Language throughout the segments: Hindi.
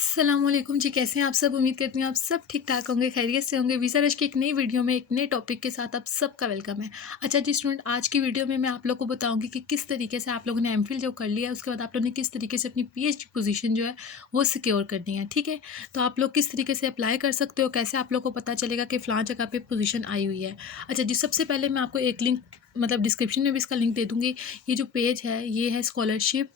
अस्सलाम वालेकुम जी, कैसे हैं आप सब? उम्मीद करती हूँ आप सब ठीक-ठाक होंगे, खैरियत से होंगे। वीज़ा रश की एक नई वीडियो में, एक नए टॉपिक के साथ आप सबका वेलकम है। अच्छा जी स्टूडेंट, आज की वीडियो में मैं आप लोगों को बताऊँगी कि किस तरीके से आप लोगों ने एमफिल जो कर लिया है, उसके बाद आप लोगों ने किस तरीके से अपनी पीएचडी पोज़ीशन जो है, वो सिक्योर करनी है, ठीक है? तो आप लोग किस तरीके से अप्लाई कर सकते हो, कैसे आप लोग को पता चलेगा कि फ़लाँ जगह पे पोज़ीशन आई हुई है। अच्छा जी, सबसे पहले मैं आपको एक लिंक मतलब डिस्क्रिप्शन में भी इसका लिंक दे दूँगी। ये जो पेज है, ये है स्कॉलरशिप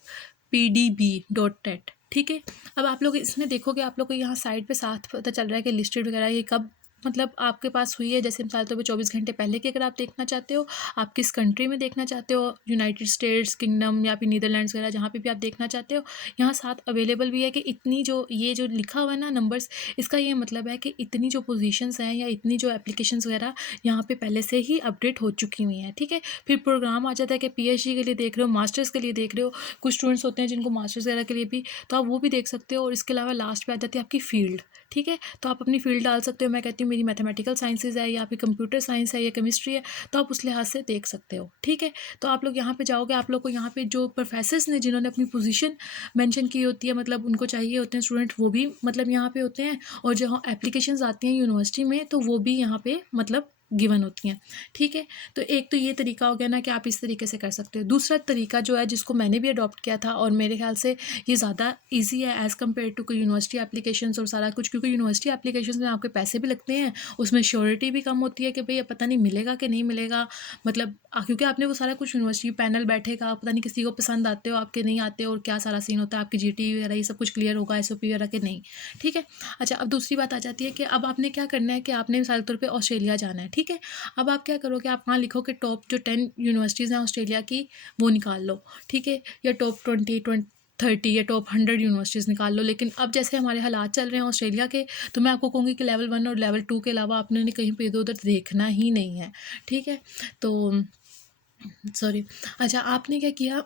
pdb.tet, ठीक है। अब आप लोग इसमें देखोगे, आप लोग को यहाँ साइड पे साथ पता चल रहा है कि लिस्टेड वगैरह ये कब मतलब आपके पास हुई है। जैसे मिसाल तौर पे 24 घंटे पहले की अगर आप देखना चाहते हो, आप किस कंट्री में देखना चाहते हो, यूनाइटेड स्टेट्स, किंगडम या फिर नीदरलैंड्स वगैरह जहाँ पे भी आप देखना चाहते हो, यहाँ साथ अवेलेबल भी है कि इतनी जो ये जो लिखा हुआ है ना नंबर्स, इसका ये मतलब है कि इतनी जो पोजीशंस हैं या इतनी जो एप्लीकेशंस वगैरह यहाँ पे पहले से ही अपडेट हो चुकी हुई हैं, ठीक है। फिर प्रोग्राम आ जाता है कि पीएचडी के लिए देख रहे हो, मास्टर्स के लिए देख रहे हो, कुछ स्टूडेंट्स होते हैं जिनको मास्टर्स वगैरह के लिए भी, तो आप वो भी देख सकते हो। और इसके अलावा लास्ट पे आ जाती है आपकी फील्ड, ठीक है। तो आप अपनी फील्ड डाल सकते हो। मैं कहती हूँ मेरी मैथमेटिकल साइंसेज है या फिर कंप्यूटर साइंस है या केमिस्ट्री है, तो आप उस लिहाज से देख सकते हो, ठीक है। तो आप लोग यहाँ पे जाओगे, आप लोग को यहाँ पे जो प्रोफेसर्स ने जिन्होंने अपनी पोजीशन मेंशन की होती है, मतलब उनको चाहिए होते हैं स्टूडेंट, वो भी मतलब यहाँ पे होते हैं। और जो एप्लीकेशंस आती हैं यूनिवर्सिटी में, तो वो भी यहाँ पे मतलब गिवन होती हैं, ठीक है। तो एक तो ये तरीका हो गया ना कि आप इस तरीके से कर सकते हो। दूसरा तरीका जो है, जिसको मैंने भी अडॉप्ट किया था और मेरे ख्याल से ये ज़्यादा ईजी है as compare to university applications और सारा कुछ, क्योंकि यूनिवर्सिटी एप्लीकेशंस में आपके पैसे भी लगते हैं, उसमें श्योरिटी भी कम होती है कि भई अब पता नहीं मिलेगा कि नहीं मिलेगा। मतलब क्योंकि आपने वो सारा कुछ यूनिवर्सिटी पैनल बैठेगा, पता नहीं किसी को पसंद आते हो, आपके नहीं आते हो, और क्या सारा सीन होता है, आपकी जीटी वगैरह ये सब कुछ क्लियर होगा, एसओपी वगैरह के नहीं, ठीक है। अच्छा, अब दूसरी बात आ जाती है कि अब आपने क्या करना है कि आपने मिसाल के तौर पे ऑस्ट्रेलिया जाना है, ठीक है। अब आप क्या करोगे, आप वहाँ लिखो कि टॉप जो 10 यूनिवर्सिटीज़ हैं ऑस्ट्रेलिया की, वो निकाल लो, ठीक है। या टॉप 20 30 या टॉप 100 यूनिवर्सिटीज़ निकाल लो। लेकिन अब जैसे हमारे हालात चल रहे हैं ऑस्ट्रेलिया के, तो मैं आपको कहूँगी कि लेवल 1 और लेवल 2 के अलावा आपने कहीं पे इधर उधर देखना ही नहीं है, ठीक है। तो सॉरी। अच्छा, आपने क्या किया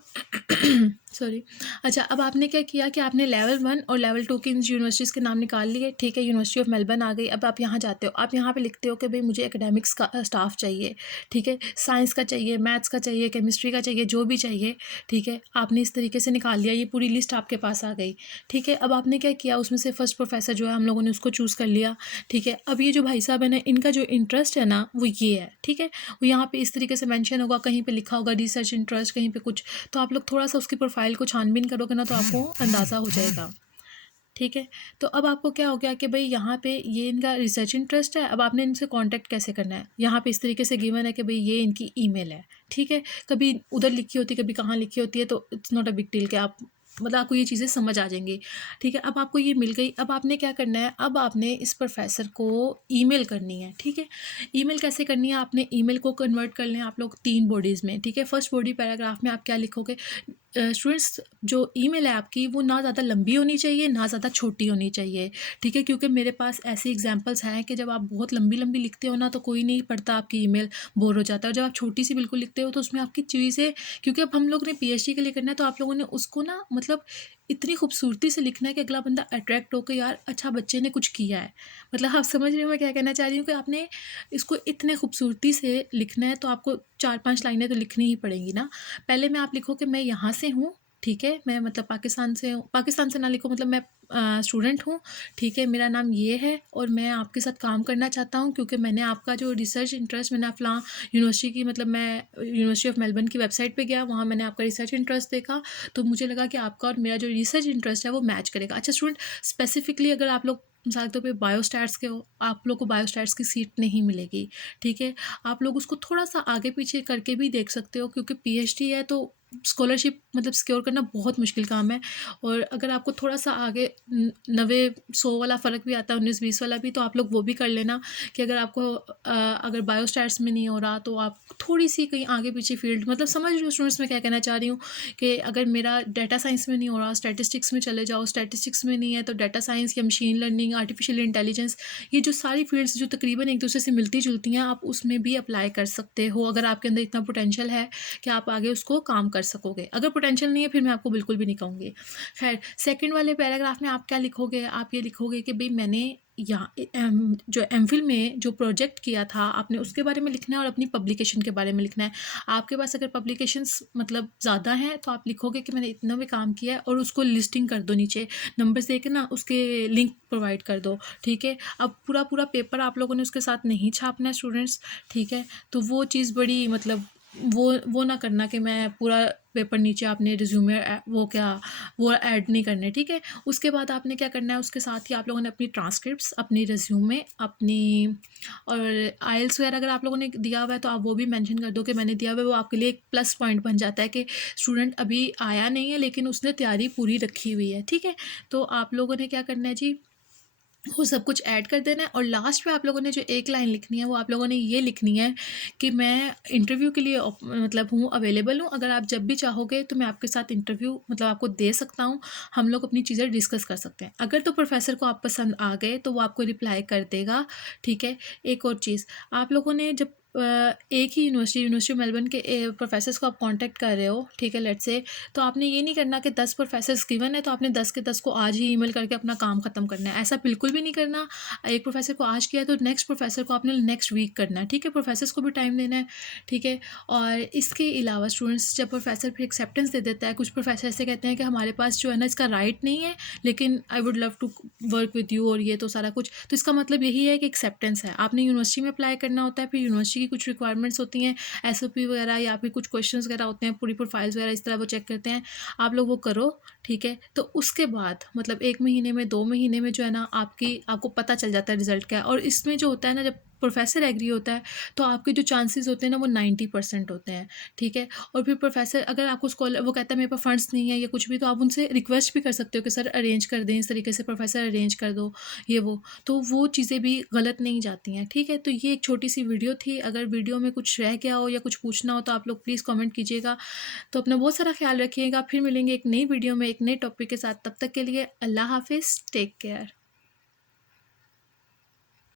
सॉरी। अच्छा, अब आपने क्या किया कि आपने लेवल 1 और लेवल 2 की इन यूनिवर्सिटीज़ के नाम निकाल लिए, ठीक है। यूनिवर्सिटी ऑफ मेलबर्न आ गई। अब आप यहाँ जाते हो, आप यहाँ पे लिखते हो कि भई मुझे एकेडमिक्स का स्टाफ चाहिए, ठीक है। साइंस का चाहिए, मैथ्स का चाहिए, केमिस्ट्री का चाहिए, जो भी चाहिए, ठीक है। आपने इस तरीके से निकाल लिया, ये पूरी लिस्ट आपके पास आ गई, ठीक है। अब आपने क्या किया, उसमें से फर्स्ट प्रोफेसर जो है हम लोगों ने उसको चूज़ कर लिया, ठीक है। अब ये जो भाई साहब है ना, इनका जो इंटरेस्ट है ना, वो ये है, ठीक है। वो यहाँ पे इस तरीके से मेंशन होगा, कहीं पे लिखा होगा रिसर्च इंटरेस्ट, कहीं पे कुछ। तो आप लोग थोड़ा-सा उसकी प्रोफ़ाइल को छानबीन करोगे ना, तो आपको अंदाज़ा हो जाएगा, ठीक है। तो अब आपको क्या हो गया कि भई यहाँ पे ये इनका रिसर्च इंटरेस्ट है। अब आपने इनसे कॉन्टैक्ट कैसे करना है, यहाँ पे इस तरीके से गिवन है कि भई ये इनकी ईमेल है, ठीक है। कभी उधर लिखी होती है, कभी कहाँ लिखी होती है, तो it's not a big deal कि आप मतलब आपको ये चीज़ें समझ आ जाएँगी, ठीक है। अब आपको ये मिल गई। अब आपने क्या करना है, अब आपने इस प्रोफ़ेसर को ईमेल करनी है, ठीक है। ईमेल कैसे करनी है, आपने ईमेल को कन्वर्ट कर लें आप लोग 3 बॉडीज़ में, ठीक है। फर्स्ट बॉडी पैराग्राफ में आप क्या लिखोगे, स्टूडेंट्स जो ईमेल है आपकी, वो ना ज़्यादा लंबी होनी चाहिए, ना ज़्यादा छोटी होनी चाहिए, ठीक है। क्योंकि मेरे पास ऐसी एग्जांपल्स हैं कि जब आप बहुत लंबी-लंबी लिखते हो ना, तो कोई नहीं पढ़ता आपकी ईमेल, बोर हो जाता है। और जब आप छोटी-सी बिल्कुल लिखते हो, तो उसमें आपकी चीज़ें, क्योंकि अब हम लोग ने पीएचडी के लिए करना है, तो आप लोगों ने उसको ना मतलब इतनी खूबसूरती से लिखना है कि अगला बंदा अट्रैक्ट हो के यार अच्छा बच्चे ने कुछ किया है। मतलब आप समझ रहे हो मैं क्या कहना चाह रही हूँ, कि आपने इसको इतने खूबसूरती से लिखना है, तो आपको 4-5 लाइनें तो लिखनी ही पड़ेंगी ना। पहले में आप लिखो कि मैं यहाँ से हूँ, ठीक है, मैं मतलब पाकिस्तान से हूँ, पाकिस्तान से ना लिखो, मतलब मैं स्टूडेंट हूँ, ठीक है, मेरा नाम ये है और मैं आपके साथ काम करना चाहता हूँ, क्योंकि मैंने आपका जो रिसर्च इंटरेस्ट, मैंने फ़लाँ यूनिवर्सिटी की, मतलब मैं यूनिवर्सिटी ऑफ मेलबर्न की वेबसाइट पे गया, वहाँ मैंने आपका रिसर्च इंटरेस्ट देखा, तो मुझे लगा कि आपका और मेरा जो रिसर्च इंटरेस्ट है वो मैच करेगा। अच्छा स्टूडेंट, स्पेसिफिकली अगर आप लोग मिसाल के तौर पे बायोस्टैट्स के हो, आप लोग को बायोस्टैट्स की सीट नहीं मिलेगी, ठीक है। आप लोग उसको थोड़ा-सा आगे-पीछे करके भी देख सकते हो, क्योंकि पीएचडी है, तो स्कॉलरशिप मतलब सिक्योर करना बहुत मुश्किल काम है। और अगर आपको थोड़ा-सा आगे 90-100 वाला फ़र्क भी आता है, 19-20 वाला भी, तो आप लोग वो भी कर लेना कि अगर आपको अगर बायोस्टैट्स में नहीं हो रहा, तो आप थोड़ी-सी कहीं आगे-पीछे फ़ील्ड, मतलब समझ रहे हो स्टूडेंट्स मैं क्या कहना चाह रही हूँ, कि अगर मेरा डाटा साइंस में नहीं हो रहा, स्टैटिस्टिक्स में चले जाओ, स्टैटिस्टिक्स में नहीं है तो डाटा साइंस या मशीन लर्निंग, आर्टिफ़िशियल इंटेलिजेंस, ये जो सारी फ़ील्ड्स जो तकरीबन एक-दूसरे से मिलती-जुलती हैं, आप उसमें भी अप्लाई कर सकते हो, अगर आपके अंदर इतना पोटेंशियल है कि आप आगे उसको काम कर सकोगे। अगर पोटेंशियल नहीं है फिर मैं आपको बिल्कुल भी नहीं कहूँगी। ख़ैर सेकंड वाले पैराग्राफ में आप क्या लिखोगे, आप ये लिखोगे कि भई मैंने यहाँ जो एमफ़िल में जो प्रोजेक्ट किया था आपने उसके बारे में लिखना है और अपनी पब्लिकेशन के बारे में लिखना है। आपके पास अगर पब्लिकेशंस मतलब ज़्यादा हैं तो आप लिखोगे कि मैंने इतना भी काम किया है और उसको लिस्टिंग कर दो नीचे, नंबर्स दे के ना उसके लिंक प्रोवाइड कर दो, ठीक है? अब पूरा-पूरा पेपर आप लोगों ने उसके साथ नहीं छापना है स्टूडेंट्स, ठीक है? तो वो चीज़ बड़ी मतलब वो ना करना कि मैं पूरा पेपर नीचे आपने रिज्यूमे वो ऐड नहीं करने, ठीक है? उसके बाद आपने क्या करना है, उसके साथ ही आप लोगों ने अपनी ट्रांसक्रिप्ट्स, अपनी रिज्यूमे, अपनी और आईएलटीएस वगैरह अगर आप लोगों ने दिया हुआ है तो आप वो भी मेंशन कर दो कि मैंने दिया हुआ है। वो आपके लिए एक प्लस पॉइंट बन जाता है कि स्टूडेंट अभी आया नहीं है लेकिन उसने तैयारी पूरी रखी हुई है, ठीक है? तो आप लोगों ने क्या करना है जी, वो सब कुछ ऐड कर देना है और लास्ट में आप लोगों ने जो एक लाइन लिखनी है वो आप लोगों ने ये लिखनी है कि मैं इंटरव्यू के लिए मतलब हूँ अवेलेबल हूँ, अगर आप जब भी चाहोगे तो मैं आपके साथ इंटरव्यू मतलब आपको दे सकता हूँ, हम लोग अपनी चीज़ें डिस्कस कर सकते हैं। अगर तो प्रोफेसर को आप पसंद आ गए तो वो आपको रिप्लाई कर देगा, ठीक है? एक और चीज़, आप लोगों ने जब एक ही यूनिवर्सिटी मेलबर्न के प्रोफेसर्स को आप कांटेक्ट कर रहे हो, ठीक है, लेट्स से, तो आपने ये नहीं करना कि 10 प्रोफेसर्स गिवन है तो आपने 10 के 10 को आज ही ईमेल करके अपना काम ख़त्म करना है, ऐसा बिल्कुल भी नहीं करना। एक प्रोफेसर को आज किया है तो नेक्स्ट प्रोफेसर को आपने नेक्स्ट वीक करना है, ठीक है? प्रोफेसर्स को भी टाइम देना है, ठीक है? और इसके अलावा स्टूडेंट्स जब प्रोफेसर फिर एक्सेप्टेंस दे देता है, कुछ प्रोफेसर ऐसे कहते हैं कि हमारे पास जो है ना इसका राइट नहीं है लेकिन I would love to work with you और ये तो सारा कुछ, तो इसका मतलब यही है कि एक्सेप्टेंस है। आपने यूनिवर्सिटी में अप्लाई करना होता है, फिर यूनिवर्सिटी की कुछ रिक्वायरमेंट्स होती हैं, एसओपी वगैरह या फिर कुछ क्वेश्चंस वगैरह होते हैं, पूरी प्रोफाइल्स वगैरह इस तरह वो चेक करते हैं, आप लोग वो करो, ठीक है? तो उसके बाद मतलब 1 महीने में, 2 महीने में जो है ना आपको पता चल जाता है रिज़ल्ट क्या है। और इसमें जो होता है ना, जब प्रोफेसर एग्री होता है तो आपके जो चांसेस होते हैं ना वो 90% होते हैं, ठीक है? और फिर प्रोफेसर अगर आपको स्कॉलर वो कहता है मेरे पास फंड्स नहीं है या कुछ भी, तो आप उनसे रिक्वेस्ट भी कर सकते हो कि सर अरेंज कर दें, इस तरीके से प्रोफेसर अरेंज कर दो, ये वो। तो वो चीज़ें भी गलत नहीं जाती हैं, ठीक है? तो ये एक छोटी-सी वीडियो थी, अगर वीडियो में कुछ रह गया हो या कुछ पूछना हो तो आप लोग प्लीज़ कमेंट कीजिएगा। तो अपना बहुत सारा ख़्याल रखिएगा, फिर मिलेंगे एक नई वीडियो में एक नए टॉपिक के साथ, तब तक के लिए अल्लाह हाफ़िज़, टेक केयर।